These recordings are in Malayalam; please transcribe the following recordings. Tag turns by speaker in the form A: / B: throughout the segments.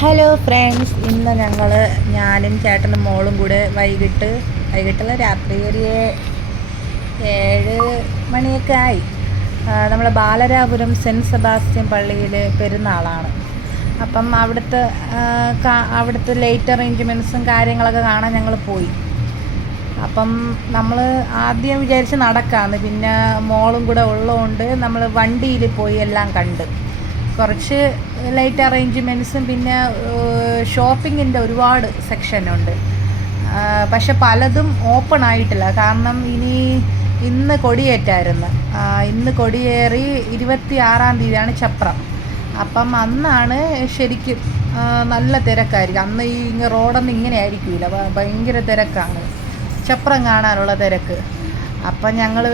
A: ഹലോ ഫ്രണ്ട്സ് ഇന്ന് ഞങ്ങൾ ഞാനും ചേട്ടനും മോളും കൂടെ വൈകിട്ട് വൈകിട്ടുള്ള രാത്രി ഒരു ഏഴ് മണിയൊക്കെ ആയി. നമ്മൾ ബാലരാപുരം സെന്റ് സെബാസ്റ്റ്യൻ പള്ളിയിൽ പെരുന്നാളാണ്. അപ്പം അവിടുത്തെ അവിടുത്തെ ലേറ്റ് അറേഞ്ച്മെന്റ്സും കാര്യങ്ങളൊക്കെ കാണാൻ ഞങ്ങൾ പോയി. അപ്പം നമ്മൾ ആദ്യം വിചാരിച്ച് നടക്കാമെന്ന് പിന്നെ മോളും കൂടെ ഉള്ളതുകൊണ്ട് നമ്മൾ വണ്ടിയിൽ പോയി എല്ലാം കണ്ട്. കുറച്ച് ലൈറ്റ് അറേഞ്ച്മെന്റ്സും പിന്നെ ഷോപ്പിങ്ങിന്റെ ഒരുപാട് സെക്ഷനുണ്ട് പക്ഷെ പലതും ഓപ്പൺ ആയിട്ടില്ല. കാരണം ഇനി ഇന്ന് കൊടിയേറ്റായിരുന്നു. ഇന്ന് കൊടിയേറി ഇരുപത്തി ആറാം തീയതിയാണ് ചപ്രം. അപ്പം അന്നാണ് ശരിക്കും നല്ല തിരക്കായിരിക്കും. അന്ന് ഈ ഇങ്ങനെ റോഡൊന്നും ഇങ്ങനെ ആയിരിക്കില്ല ഭയങ്കര തിരക്കാണ്. ചപ്രം കാണാനുള്ള തിരക്ക്. അപ്പം ഞങ്ങൾ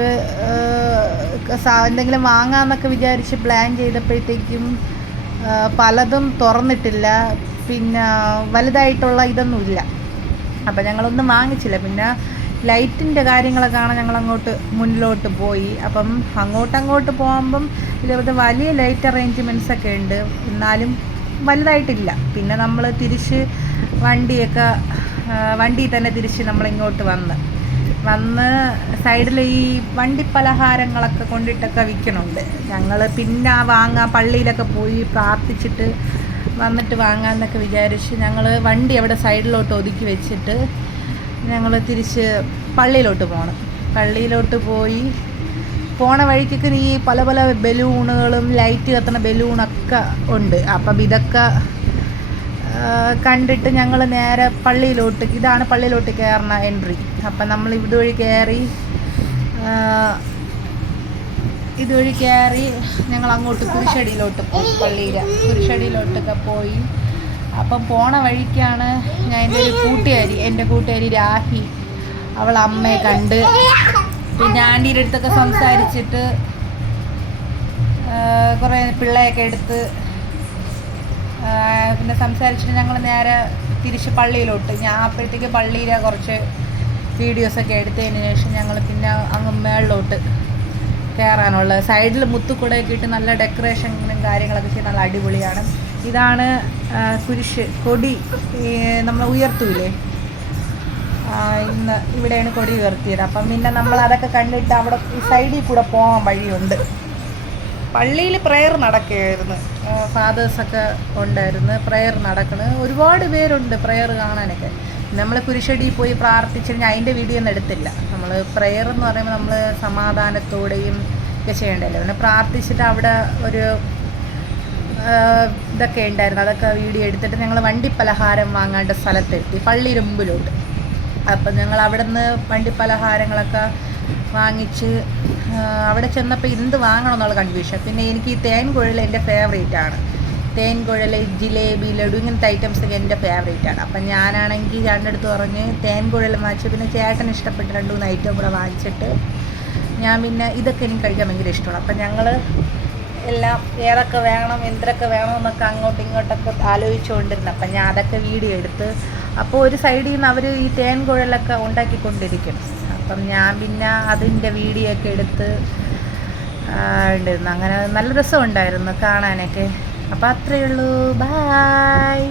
A: എന്തെങ്കിലും വാങ്ങാമെന്നൊക്കെ വിചാരിച്ച് പ്ലാൻ ചെയ്തപ്പോഴത്തേക്കും പലതും തുറന്നിട്ടില്ല. പിന്നെ വലുതായിട്ടുള്ള ഇതൊന്നുമില്ല. അപ്പം ഞങ്ങളൊന്നും വാങ്ങിച്ചില്ല. പിന്നെ ലൈറ്റിന്റെ കാര്യങ്ങളൊക്കെ കാണാൻ ഞങ്ങൾ അങ്ങോട്ട് മുന്നിലോട്ട് പോയി. അപ്പം അങ്ങോട്ടങ്ങോട്ട് അങ്ങോട്ട് പോകുമ്പം ഇതേപോലത്തെ വലിയ ലൈറ്റ് അറേഞ്ച്മെന്റ്സ് ഒക്കെ ഉണ്ട്. എന്നാലും വലുതായിട്ടില്ല. പിന്നെ നമ്മൾ തിരിച്ച് വണ്ടിയൊക്കെ വണ്ടി തന്നെ തിരിച്ച് നമ്മളിങ്ങോട്ട് വന്ന്. വന്ന് സൈഡിൽ ഈ വണ്ടി പലഹാരങ്ങളൊക്കെ കൊണ്ടിട്ടൊക്കെ വിൽക്കണുണ്ട് ഞങ്ങൾ പിന്നെ വാങ്ങാൻ പള്ളിയിലൊക്കെ പോയി പ്രാർത്ഥിച്ചിട്ട് വന്നിട്ട് വാങ്ങാമെന്നൊക്കെ വിചാരിച്ച് ഞങ്ങൾ വണ്ടി അവിടെ സൈഡിലോട്ട് ഒതുക്കി വെച്ചിട്ട് ഞങ്ങൾ തിരിച്ച് പള്ളിയിലോട്ട് പോകണം പള്ളിയിലോട്ട് പോയി. പോണ വഴിക്കൊക്കെ ഈ പല പല ബലൂണുകളും ലൈറ്റ് കത്തുന്ന ബലൂണൊക്കെ ഉണ്ട്. അപ്പം ഇതൊക്കെ കണ്ടിട്ട് ഞങ്ങൾ നേരെ പള്ളിയിലോട്ട് ഇതാണ് പള്ളിയിലോട്ട് കയറുന്ന എൻട്രി. അപ്പം നമ്മൾ ഇതുവഴി കയറി ഇതുവഴി കയറി ഞങ്ങൾ അങ്ങോട്ട് കുരിശടിയിലോട്ട് പോയി പള്ളിയിൽ കുരിശടിയിലോട്ടൊക്കെ പോയി. അപ്പം പോണ വഴിക്കാണ് ഞാൻ എന്റെ ഒരു കൂട്ടുകാരി എന്റെ കൂട്ടുകാരി രാഹി. അവൾ അമ്മയെ കണ്ട് പിന്നെ ആന്റീന്റെ അടുത്തൊക്കെ സംസാരിച്ചിട്ട് കുറേ പിള്ളേയൊക്കെ എടുത്ത് പിന്നെ സംസാരിച്ചിട്ട് ഞങ്ങൾ നേരെ തിരിച്ച് പള്ളിയിലോട്ട്. ഞാൻ അപ്പോഴത്തേക്ക് പള്ളിയിലെ കുറച്ച് വീഡിയോസൊക്കെ എടുത്തതിന് ശേഷം ഞങ്ങൾ പിന്നെ അങ്ങ് മേളിലോട്ട് കയറാനുള്ള സൈഡിൽ മുത്തുക്കുടയൊക്കെ ഇട്ട് നല്ല ഡെക്കറേഷനും കാര്യങ്ങളൊക്കെ ചെയ്ത് നല്ല അടിപൊളിയാണ്. ഇതാണ് കുരിശ് കൊടി നമ്മൾ ഉയർത്തൂലേ? ഇന്ന് ഇവിടെയാണ് കൊടി ഉയർത്തിയത്. അപ്പം പിന്നെ നമ്മൾ അതൊക്കെ കണ്ടിട്ട് അവിടെ സൈഡിൽ കൂടെ പോകാൻ വഴിയുണ്ട്. പള്ളിയിൽ പ്രെയർ നടക്കുകയായിരുന്നു. ഫാദേഴ്സൊക്കെ ഉണ്ടായിരുന്നു പ്രെയർ നടക്കണ്. ഒരുപാട് പേരുണ്ട് പ്രെയർ കാണാനൊക്കെ. നമ്മൾ കുരിശടി പോയി പ്രാർത്ഥിച്ചു കഴിഞ്ഞാൽ അതിന്റെ വീഡിയോ ഒന്നും എടുത്തില്ല. നമ്മൾ പ്രെയർ എന്ന് പറയുമ്പോൾ നമ്മൾ സമാധാനത്തോടെയും ഒക്കെ ചെയ്യേണ്ടല്ലോ പിന്നെ പ്രാർത്ഥിച്ചിട്ട് അവിടെ ഒരു ഇതൊക്കെ ഉണ്ടായിരുന്നു. അതൊക്കെ വീഡിയോ എടുത്തിട്ട് ഞങ്ങൾ വണ്ടി പലഹാരം വാങ്ങേണ്ട സ്ഥലത്തെത്തി. പള്ളി മുമ്പിലോട്ട് അപ്പം ഞങ്ങൾ അവിടെ നിന്ന് വണ്ടി പലഹാരങ്ങളൊക്കെ വാങ്ങിച്ച് അവിടെ ചെന്നപ്പോൾ എന്ത് വാങ്ങണം എന്നുള്ള കൺഫ്യൂഷൻ പിന്നെ എനിക്ക് ഈ തേൻ കുഴൽ എന്റെ ഫേവറേറ്റ് ആണ്. തേൻ കുഴൽ ജിലേബി ലഡു ഇങ്ങനത്തെ ഐറ്റംസ് ഒക്കെ എന്റെ ഫേവറേറ്റ് ആണ്. അപ്പം ഞാനാണെങ്കിൽ രണ്ടിടത്ത് പറഞ്ഞ് തേൻ കുഴൽ വാങ്ങിച്ച് പിന്നെ ചേട്ടൻ ഇഷ്ടപ്പെട്ട രണ്ട് മൂന്ന് ഐറ്റം കൂടെ വാങ്ങിച്ചിട്ട് ഞാൻ പിന്നെ ഇതൊക്കെ എനിക്ക് കഴിക്കാൻ ഭയങ്കര ഇഷ്ടമാണ്. അപ്പം ഞങ്ങൾ എല്ലാം ഏതൊക്കെ വേണം എന്തൊക്കെ വേണം എന്നൊക്കെ അങ്ങോട്ടും ഇങ്ങോട്ടൊക്കെ ആലോചിച്ചുകൊണ്ടിരുന്നു. അപ്പം ഞാൻ അതൊക്കെ വീഡിയോ എടുത്ത് അപ്പോൾ ഒരു സൈഡിൽ നിന്ന് അവർ ഈ തേൻ കുഴലൊക്കെ ഉണ്ടാക്കിക്കൊണ്ടിരിക്കും. അപ്പം ഞാൻ പിന്നെ അതിന്റെ വീഡിയോ ഒക്കെ എടുത്ത് ഉണ്ടായിരുന്നു അങ്ങനെ നല്ല രസമുണ്ടായിരുന്നു കാണാനൊക്കെ. അപ്പോൾ അത്രയേ ഉള്ളൂ. ബായ്